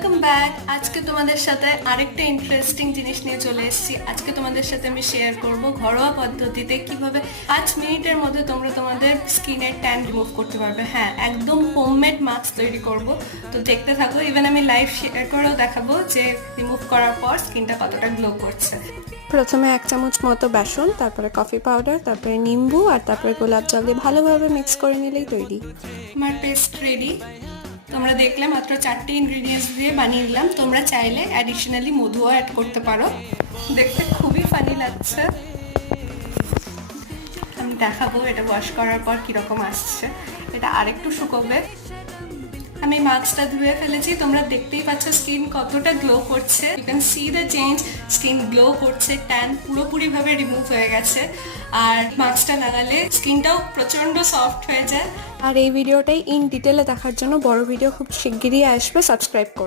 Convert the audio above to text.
Welcome back. আজকে তোমাদের সাথে আরেকটা ইন্টারেস্টিং জিনিস নিয়ে চলে এসেছি। আজকে তোমাদের সাথে আমি শেয়ার করব ঘরোয়া পদ্ধতিতে কিভাবে 5 মিনিটের মধ্যে তোমরা তোমাদের স্কিনের ট্যান রিমুভ করতে পারবে। হ্যাঁ, একদম হোমমেড মাস্ক তৈরি করব, তো দেখতে থাকো। ইভেন আমি লাইভ শেয়ার করেও দেখাবো যে রিমুভ করার পর স্কিনটা কতটা গ্লো করছে। প্রথমে 1 চামচ মতো বেসন, তারপরে কফি পাউডার, তারপরে নিম্বু আর তারপরে গোলাপ জল দিয়ে ভালোভাবে মিক্স করে নিলেই তৈরি। আমার পেস্ট রেডি। তোমরা দেখলে মাত্র 4টি ইনগ্রিডিয়েন্টস দিয়ে বানিয়ে নিলাম। তোমরা চাইলে অ্যাডিশনালি মধুও অ্যাড করতে পারো। দেখতে খুবই ফানি লাগছে। আমি দেখাবো এটা ওয়াশ করার পর কিরকম আসছে। এটা আরেকটু শুকোবে। আমি মাস্কটা ধুয়ে ফেলেছি। তোমরা দেখতেই পাচ্ছ স্কিন কতটা গ্লো করছে। You can see the change. Skin glow করছে, ট্যান পুরোপুরিভাবে রিমুভ হয়ে গেছে। আর মাস্কটা লাগালে স্কিনটাও প্রচণ্ড সফট হয়ে যায়। আর এই ভিডিওটাই ইন ডিটেলে দেখার জন্য বড় ভিডিও খুব শিগগিরই আসবে, সাবস্ক্রাইব করুন।